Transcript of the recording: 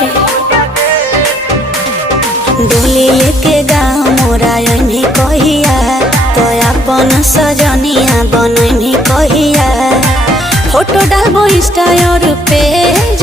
रे डोली लेके गाँव मोरा में कहिया तो अपन सजनिया बन में कहिया फोटो डालबो इंस्टा और पेज